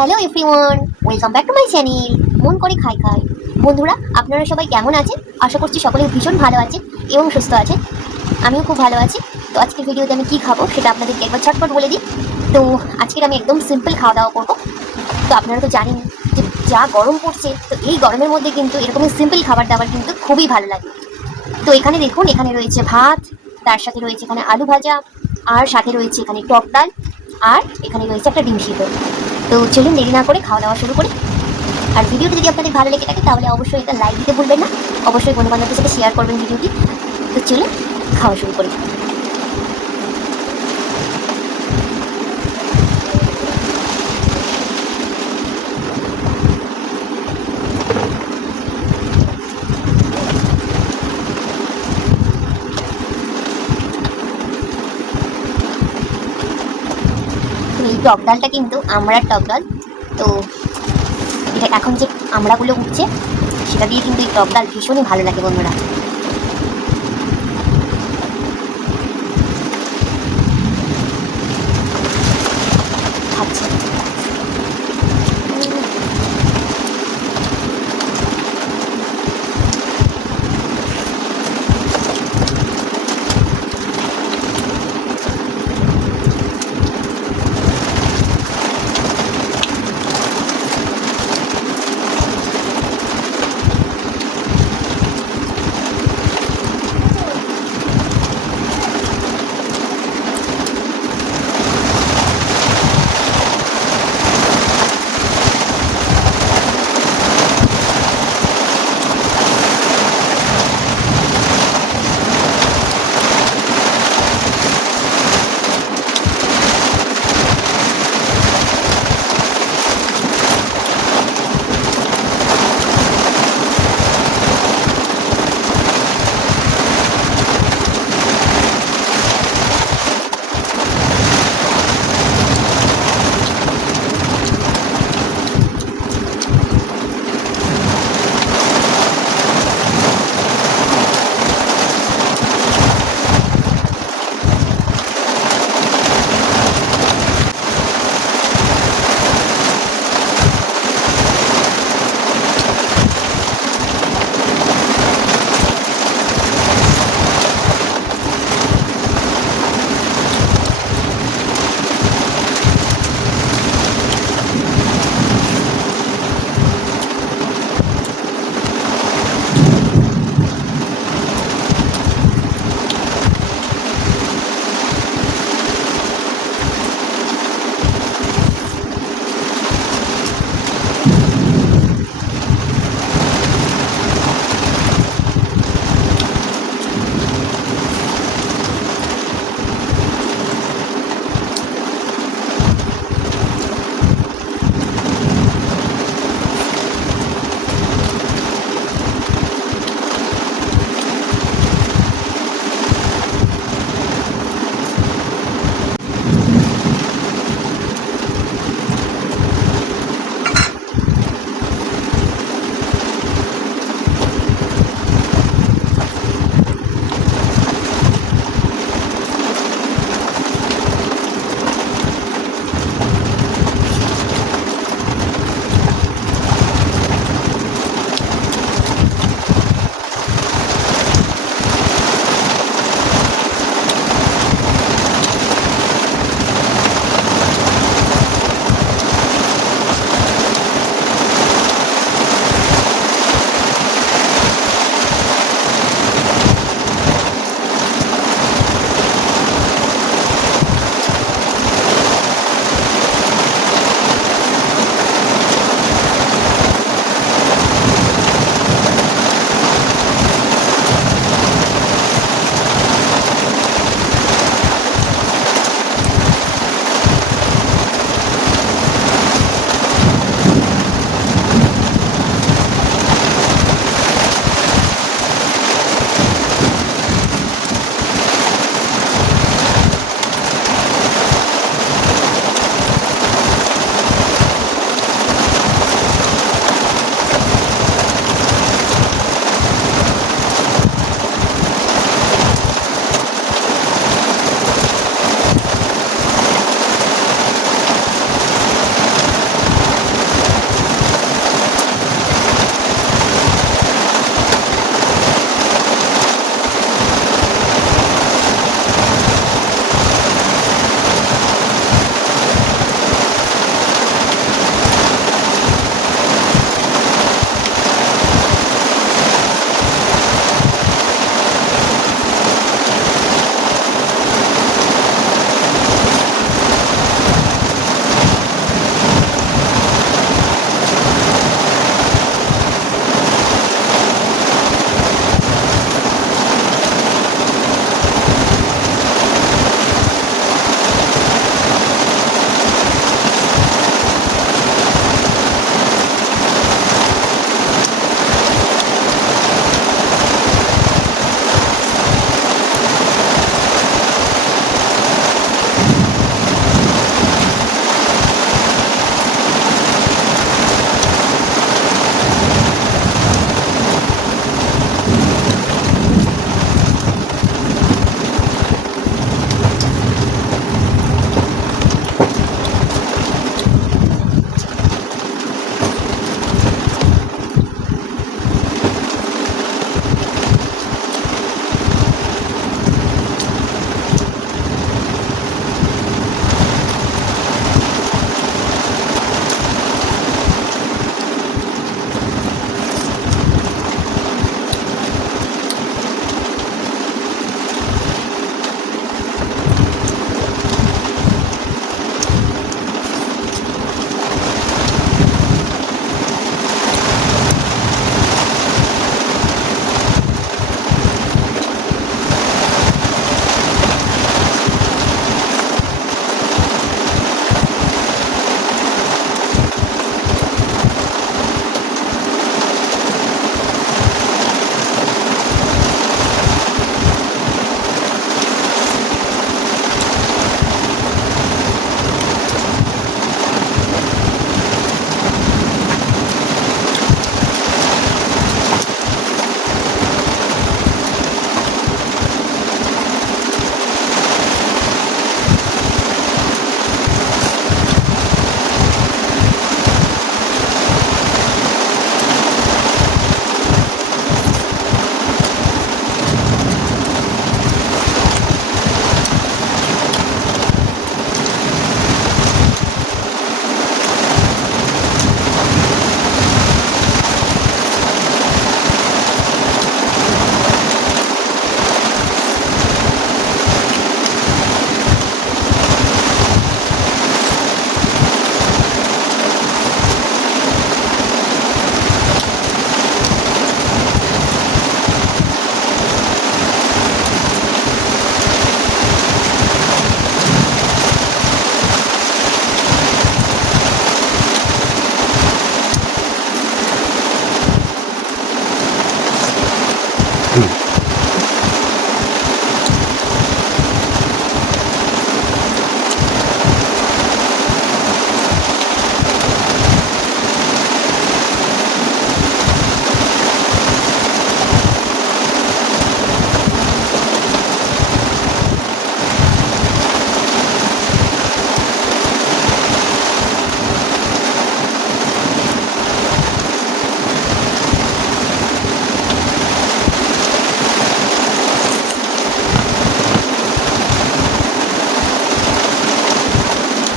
Hello everyone, welcome back to my channel মন করে খাই খাই। বন্ধুরা, আপনারা সবাই কেমন আছেন? আশা করছি সকলে ভীষণ ভালো আছেন এবং সুস্থ আছেন। আমিও খুব ভালো আছি। তো আজকের ভিডিওতে আমি কী খাবো সেটা আপনাদেরকে একবার ছটফট বলে দিই। তো আজকের আমি একদম সিম্পল খাওয়া দাওয়া করবো। তো আপনারা তো জানেন যে যা গরম পড়ছে, তো এই গরমের মধ্যে কিন্তু এরকমই সিম্পল খাবার দাবার কিন্তু খুবই ভালো লাগে। তো এখানে দেখুন, এখানে রয়েছে ভাত, তার সাথে রয়েছে এখানে আলু ভাজা, আর সাথে রয়েছে এখানে টক ডাল, আর এখানে রয়েছে একটা ডিম সিদ্ধ। তো চলুন দেরি না করে খাওয়া দাওয়া শুরু করি। আর ভিডিওটি যদি আপনাদের ভালো লেগে থাকে তাহলে অবশ্যই এটা লাইক দিতে ভুলবেন না। অবশ্যই বন্ধু বান্ধবদের সাথে শেয়ার করবেন ভিডিওটি। তো চলুন খাওয়া শুরু করি। তো এই টক ডালটা কিন্তু আমড়ার টক ডাল। তো এটা এখন যে আমড়াগুলো উঠছে সেটা দিয়ে কিন্তু এই টক ডাল ভীষণই ভালো লাগে বন্ধুরা। আচ্ছা,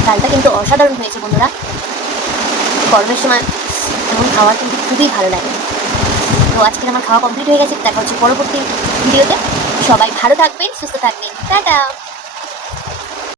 ডালটা কিন্তু অসাধারণ হয়েছে বন্ধুরা। গরমের সময় এমন খাওয়া কিন্তু খুবই ভালো লাগে। তো আজকের আমার খাওয়া কমপ্লিট হয়ে গেছে। দেখা হচ্ছে পরবর্তী ভিডিওতে। সবাই ভালো থাকবেন, সুস্থ থাকবেন। টাটা।